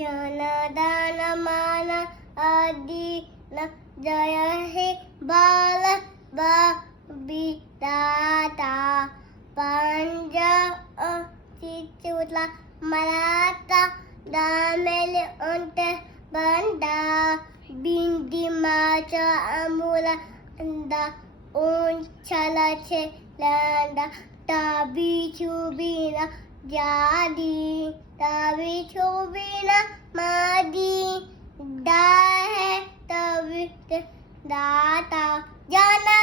जनदान मान आदीन जय हे बाल बिदाता पंजा चिचुला मराठा दामेले उंट बंदा बिंदी माचा अमूला अंदा उंचला छे लंदा ताबी चुबीना जादी ताबी चुबीना मादी दा है तभी दाता जाना